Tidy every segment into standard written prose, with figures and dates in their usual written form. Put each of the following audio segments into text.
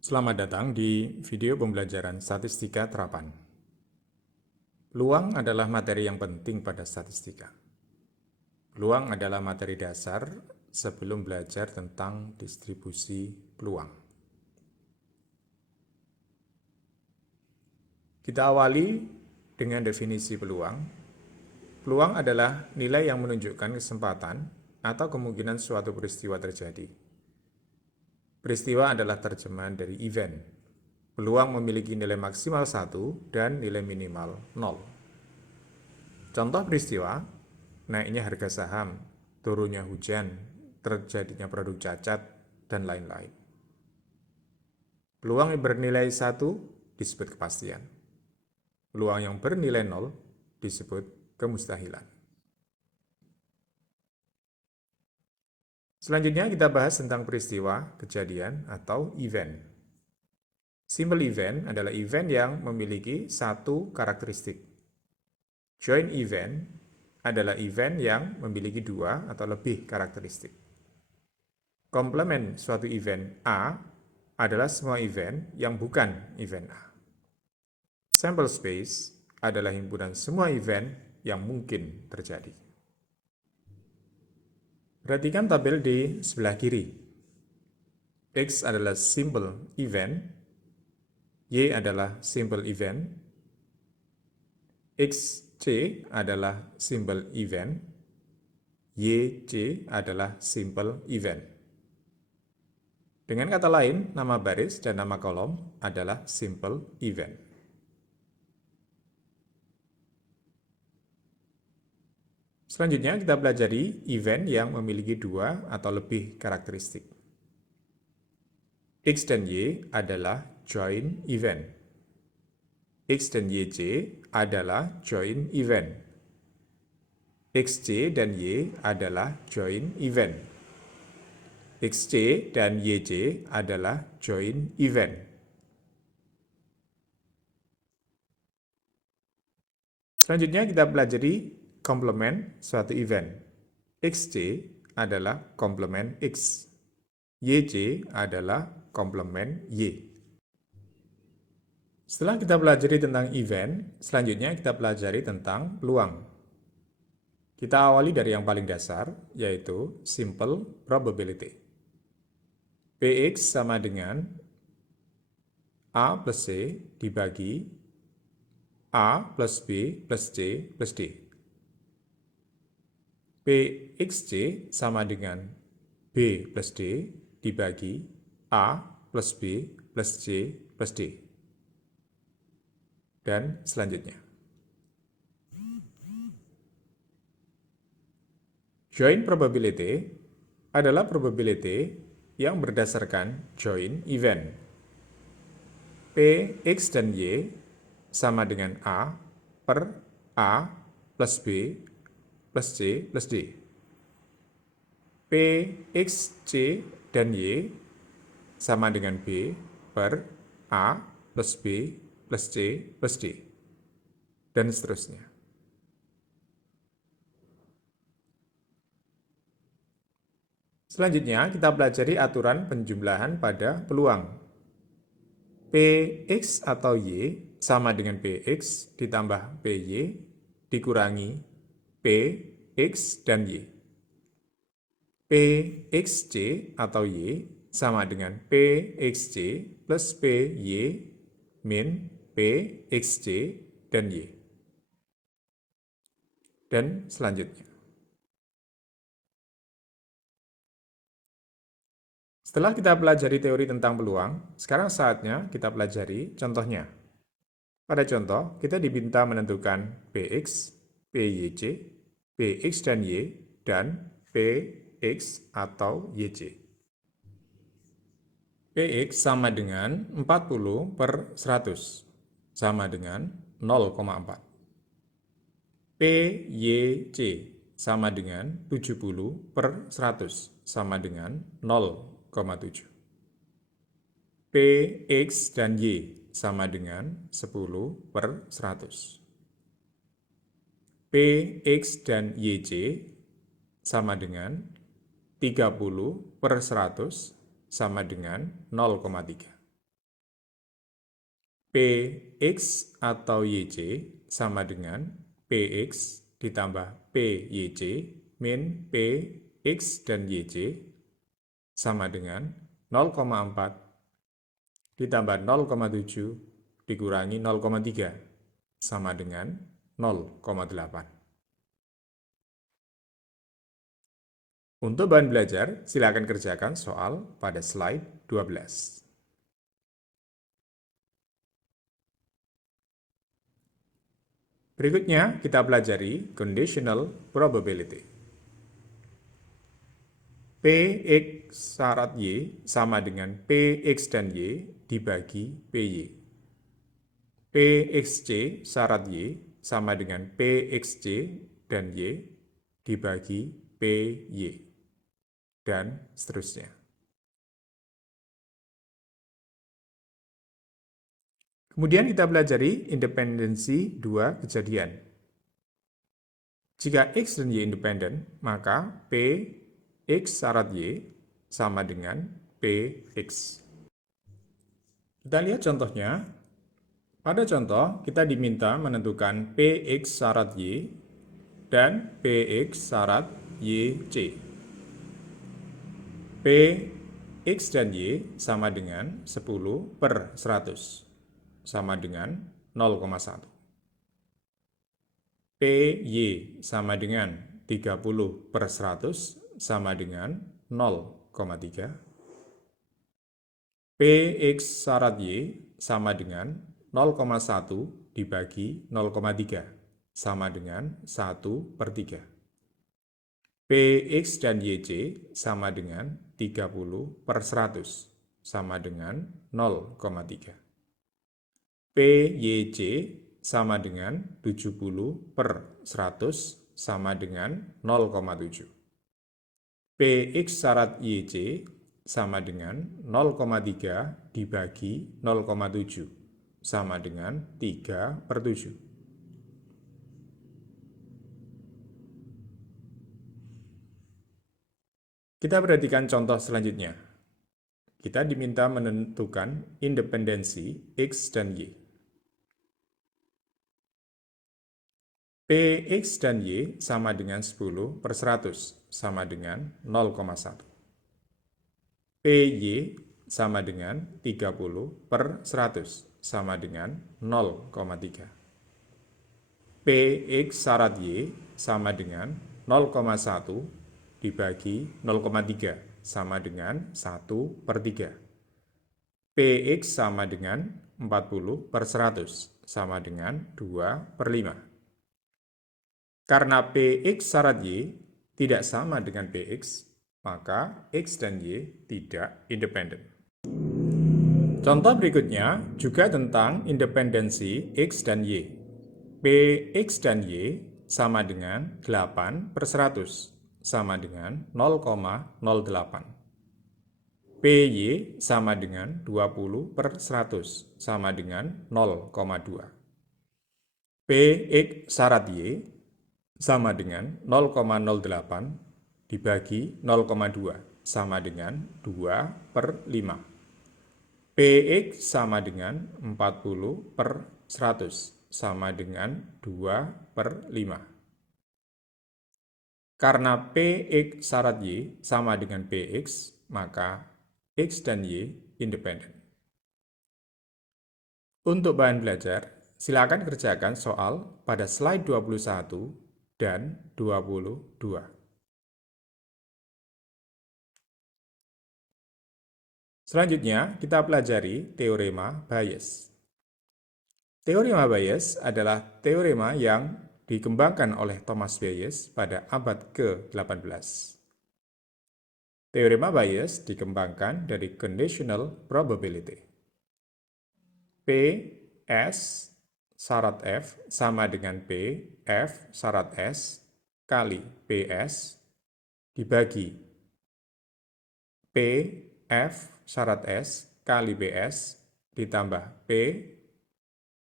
Selamat datang di video pembelajaran statistika terapan. Peluang adalah materi yang penting pada statistika. Peluang adalah materi dasar sebelum belajar tentang distribusi peluang. Kita awali dengan definisi peluang. Peluang adalah nilai yang menunjukkan kesempatan atau kemungkinan suatu peristiwa terjadi. Peristiwa adalah terjemahan dari event. Peluang memiliki nilai maksimal 1 dan nilai minimal 0. Contoh peristiwa, naiknya harga saham, turunnya hujan, terjadinya produk cacat, dan lain-lain. Peluang yang bernilai 1 disebut kepastian. Peluang yang bernilai 0 disebut kemustahilan. Selanjutnya kita bahas tentang peristiwa, kejadian, atau event. Simple event adalah event yang memiliki satu karakteristik. Joint event adalah event yang memiliki dua atau lebih karakteristik. Komplement suatu event A adalah semua event yang bukan event A. Sample space adalah himpunan semua event yang mungkin terjadi. Perhatikan tabel di sebelah kiri. X adalah simple event, Y adalah simple event, XC adalah simple event, YC adalah simple event. Dengan kata lain, nama baris dan nama kolom adalah simple event. Selanjutnya kita pelajari event yang memiliki dua atau lebih karakteristik. X dan Y adalah joint event. X dan YC adalah joint event. XC dan Y adalah joint event. XC dan YC adalah joint event. Selanjutnya kita pelajari komplement suatu event. XC adalah komplement X. YC adalah komplement Y. Setelah kita pelajari tentang event, selanjutnya kita pelajari tentang peluang. Kita awali dari yang paling dasar, yaitu simple probability. Px sama dengan A plus C dibagi A plus B plus C plus D. Pxc sama dengan B plus D dibagi A plus B plus C plus D. Dan selanjutnya. Joint probability adalah probability yang berdasarkan joint event. Px dan Y sama dengan A per A plus B plus C plus D. Pxc dan Y sama dengan B per A plus B plus C plus D. Dan seterusnya. Selanjutnya kita pelajari aturan penjumlahan pada peluang. Px atau Y sama dengan Px ditambah Py dikurangi Px dan Y. Pxc atau Y sama dengan Pxc plus Py min Pxc dan Y. Dan selanjutnya. Setelah kita pelajari teori tentang peluang, sekarang saatnya kita pelajari contohnya. Pada contoh, kita diminta menentukan Px, Pyc, Px dan Y, dan Px atau Yc. Px sama dengan 40 per 100, sama dengan 0,4. Pyc sama dengan 70 per 100, sama dengan 0,7. Px dan Y sama dengan 10 per 100. Px dan Yc sama dengan 30 per 100 sama dengan 0,3. Px atau YC sama dengan Px ditambah PYC min Px dan YC sama dengan 0,4 ditambah 0,7 dikurangi 0,3 sama dengan 0,8. Untuk bahan belajar, silakan kerjakan soal pada slide 12. Berikutnya, kita pelajari conditional probability. Px syarat Y sama dengan Px dan Y dibagi Py. Pxc syarat Y sama dengan Pxc dan Y dibagi Py. Dan seterusnya. Kemudian kita pelajari independensi dua kejadian. Jika X dan Y independen, maka Px syarat Y sama dengan Px. Kita lihat contohnya. Pada contoh, kita diminta menentukan Px syarat Y dan Px syarat YC. Px dan Y sama dengan 10/100. Sama dengan 0,1. Py sama dengan 30/100 sama dengan 0,3. Px syarat Y sama dengan 0,1 dibagi 0,3 sama dengan 1/3. Px dan Yc sama dengan 30/100 sama dengan 0,3. Pyc sama dengan 70/100 sama dengan 0,7. Px syarat Yc sama dengan 0,3 dibagi 0,7 sama dengan 3/7. Kita perhatikan contoh selanjutnya. Kita diminta menentukan independensi X dan Y. Px dan Y sama dengan 10/100 sama dengan 0,1. Py sama dengan 30/100 sama dengan 0,3. Px syarat Y sama dengan 0,1 dibagi 0,3 sama dengan 1/3. Px sama dengan 40/100 sama dengan 2/5. Karena Px syarat Y tidak sama dengan Px, maka X dan Y tidak independen. Contoh berikutnya juga tentang independensi X dan Y. Px dan Y sama dengan 8/100 sama dengan 0,08. Py sama dengan 20/100 sama dengan 0,2. Px syarat Y sama dengan 0,08 dibagi 0,2 sama dengan 2/5. Px sama dengan 40/100 sama dengan 2/5. Karena Px syarat Y sama dengan Px, maka X dan Y independen. Untuk bahan belajar, silakan kerjakan soal pada slide 21 dan 22. Selanjutnya, kita pelajari teorema Bayes. Teorema Bayes adalah teorema yang dikembangkan oleh Thomas Bayes pada abad ke-18. Teorema Bayes dikembangkan dari conditional probability. P, S, syarat F sama dengan P, F, syarat S, kali PS, dibagi P, F, syarat S, kali PS, ditambah P,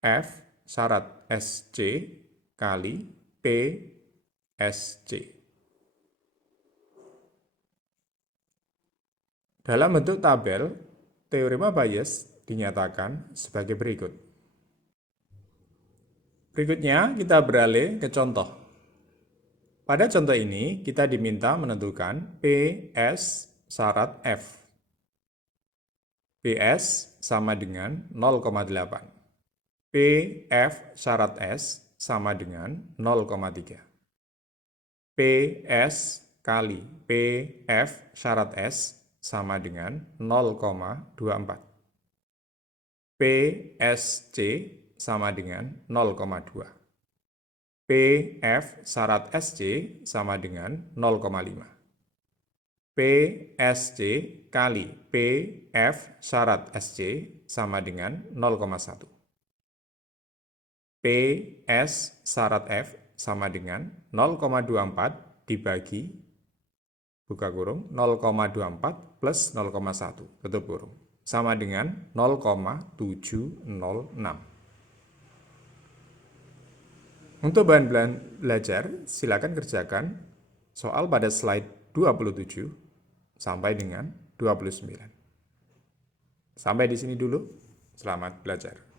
F, syarat SC, kali PSC. Dalam bentuk tabel, teorema Bayes dinyatakan sebagai berikut. Berikutnya kita beralih ke contoh. Pada contoh ini kita diminta menentukan PS syarat F. PS sama dengan 0,8. PF syarat S sama dengan 0,3. PS kali PF syarat S sama dengan 0,24. PSC sama dengan 0,2. PF syarat SC sama dengan 0,5. PSC kali PF syarat SC sama dengan 0,1. PS syarat F sama dengan 0,24 dibagi buka kurung 0,24 plus 0,1 tutup kurung sama dengan 0,706. Untuk bahan belajar, silakan kerjakan soal pada slide 27 sampai dengan 29. Sampai di sini dulu. Selamat belajar.